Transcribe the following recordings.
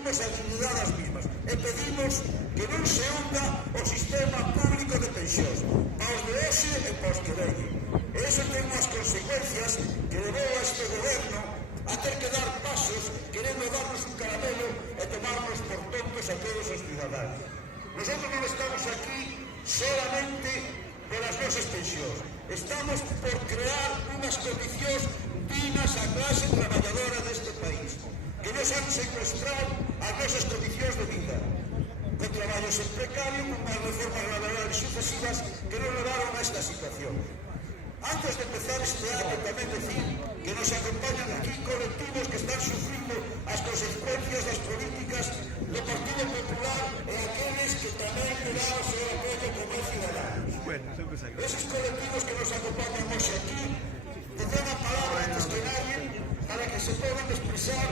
pedimos a dignidade das mismas e pedimos que non se hunda o sistema público de pensións para os de hoxe e para os que veñen. E iso ten unhas consecuencias que levou a este goberno a ter que dar pasos querendo darnos un caramelo e tomarnos por tontos a todos os ciudadanos. Nosotros non estamos aquí solamente polas nosas pensións. Estamos por crear unhas condicións dignas á clase traballadora deste país, que nos han secuestrado as nosas condicións de vida, con traballos en precario, con unhas reformas laborales sucesivas que nos levaron a esta situación. Antes de empezar este año, tamén decir que nos acompañan aquí colectivos que están sufrindo as consecuencias das políticas do Partido Popular e aqueles que tamén le dan o seu apoio como ciudadanos. Esos colectivos que nos acompañan hoxe aquí tendrán a palabra antes que nadie para que se podan expresar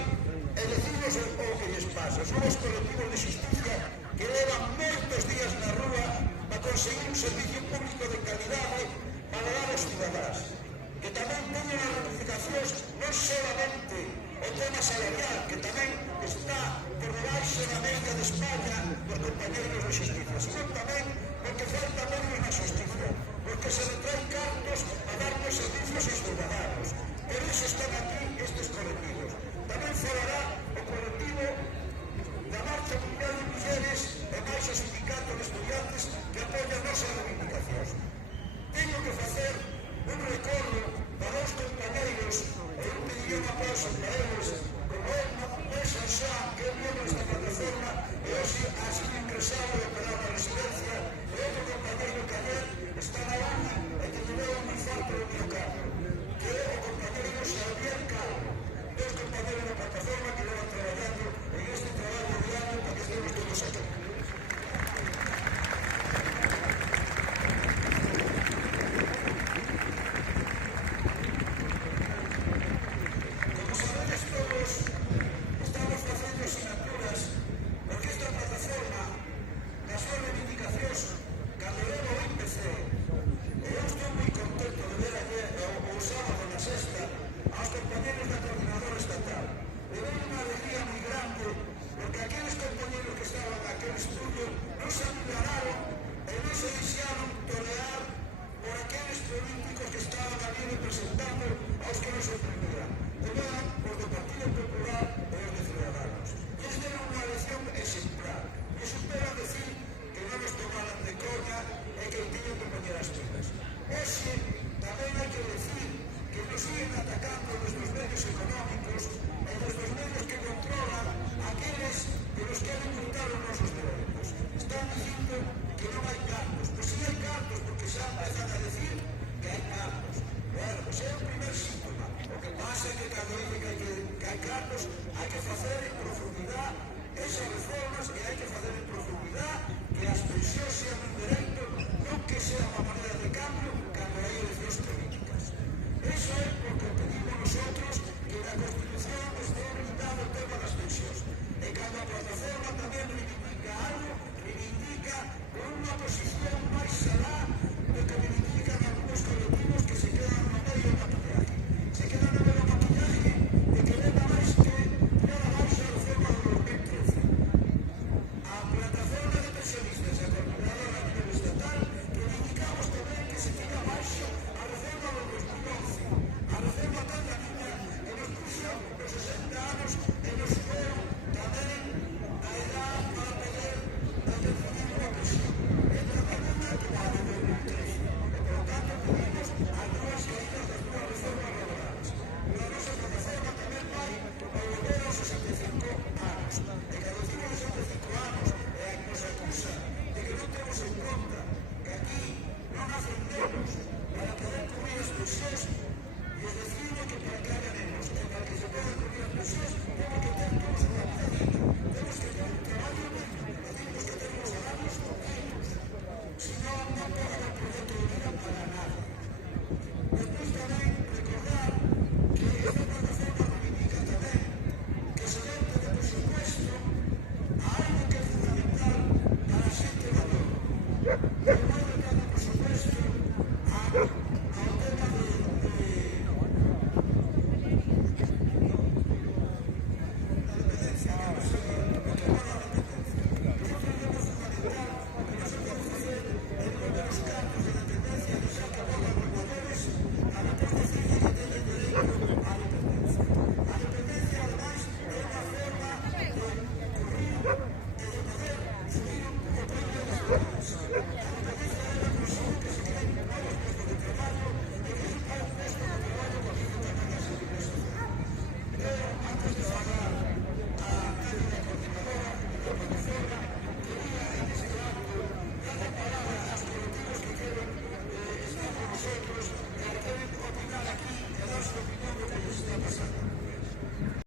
e decirnos o que lles pasa. Son os colectivos de xusticia que levan moitos días na rúa para conseguir un servicio público de calidade para dar aos cidadáns, que tamén teñen as ramificacións non solamente o tema salarial, que tamén está por debaixo da media de España dos compañeros de xusticia, sino tamén porque falta medios na xusticia, porque se retraen cartos a darnos servicios aos ciudadanos. Por iso están aquí estes colectivos. Tamén falará o colectivo da Marcha Mundial de Mulleres e máis o sindicato de estudiantes que apoian nosas reivindicacións. Teño que facer un recordo para os compañeiros e un pediría un aplauso para eles, como é Sanxán, que é miembro desta plataforma e hoxe ha sido ingresado